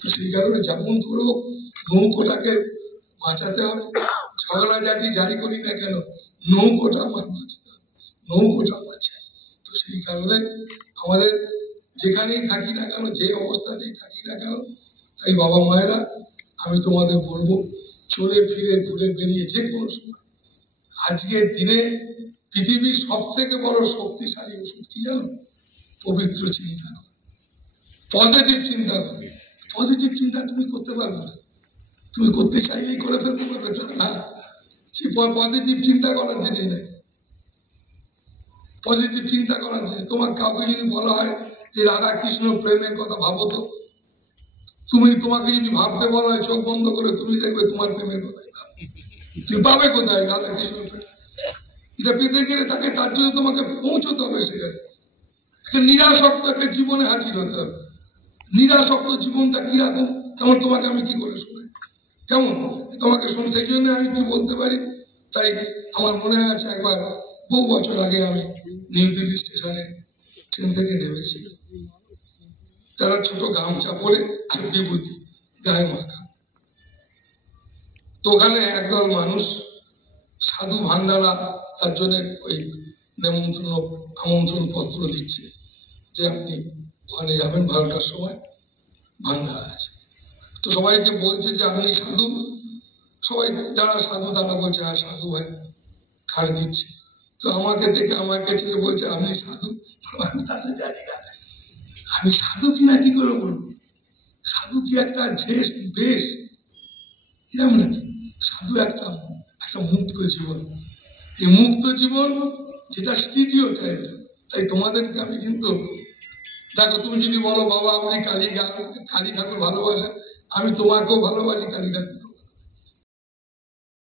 তো সেই কারণে যেমন করো নৌকোটাকে বাঁচাতে হবে। ঝগড়াঝাটি যাই করি না কেন নৌকোটা আমার বাঁচতে হবে, নৌকোটা বাঁচে। তো সেই কারণে আমাদের যেখানেই থাকি না কেন, যে অবস্থাতেই থাকি না কেন, তাই বাবা মায়েরা আমি তোমাদের বলবো চলে ফিরে ঘুরে বেরিয়ে যে কোনো সময়, আজকের দিনে পৃথিবীর সব থেকে বড় শক্তিশালী ওষুধ কি জানো? পবিত্র চিন্তা করো, পজিটিভ চিন্তা করো। পজিটিভ চিন্তা তুমি করতে পারবে না, তুমি করতে চাইলেই করে ফেলতে পারবে না। পজিটিভ চিন্তা করার জিনিস নাই, পজিটিভ চিন্তা করার জিনিস। তোমার কাউকে যদি বলা হয় যে রাধা কৃষ্ণ প্রেমের কথা ভাবো, তো তোমাকে যদি ভাবতে বলা হয় চোখ বন্ধ করে, তুমি দেখবে তোমার প্রেমের কথাই ভাববে। তুমি পাবে কোথায় রাধা কৃষ্ণ প্রেম? এটা পেতে গেলে তাকে, তার জন্য তোমাকে পৌঁছতে হবে সেখানে। একটা নিরাসক্ত একটা জীবনে হাজির হতে হবে। নিরাসক্ত জীবনটা কিরকম, তেমন তোমাকে আমি কি করে শোনাই, কেমন তোমাকে শুনে। সেই জন্য আমি কি বলতে পারি, তাই আমার মনে আছে একবার বহু বছর আগে আমি নিউ দিল্লি স্টেশনে ট্রেন থেকে নেমেছি, যারা ছোট গামছা পরে আর বিভূতি গায়ে মাখা। তো ওখানে একদল মানুষ সাধু ভান্ডারা তার জন্য ওই আমন্ত্রণ পত্র দিচ্ছে যে আপনি ওখানে যাবেন 12টার সময়, ভান্ডারা আছে। তো সবাইকে বলছে যে আপনি সাধু, সবাই যারা সাধু তারা বলছে হ্যাঁ সাধু ভাই, কার্ড দিচ্ছে। তো আমাকে দেখে আমার কাছে বলছে আপনি সাধু, আমি তাতে জানি না আমি সাধু কিনা, কি করে বলবো? সাধু কি একটা ড্রেস বেশ, এরকম নাকি? সাধু একটা মুক্ত জীবন, এই মুক্ত জীবন যেটা স্টিডিও টাইপের। তাই তোমাদেরকে আমি কিন্তু দেখো, তুমি যদি বলো বাবা আপনি কালী ঠাকুর ভালোবাসেন, আমি তোমাকেও ভালোবাসি, কালী ঠাকুর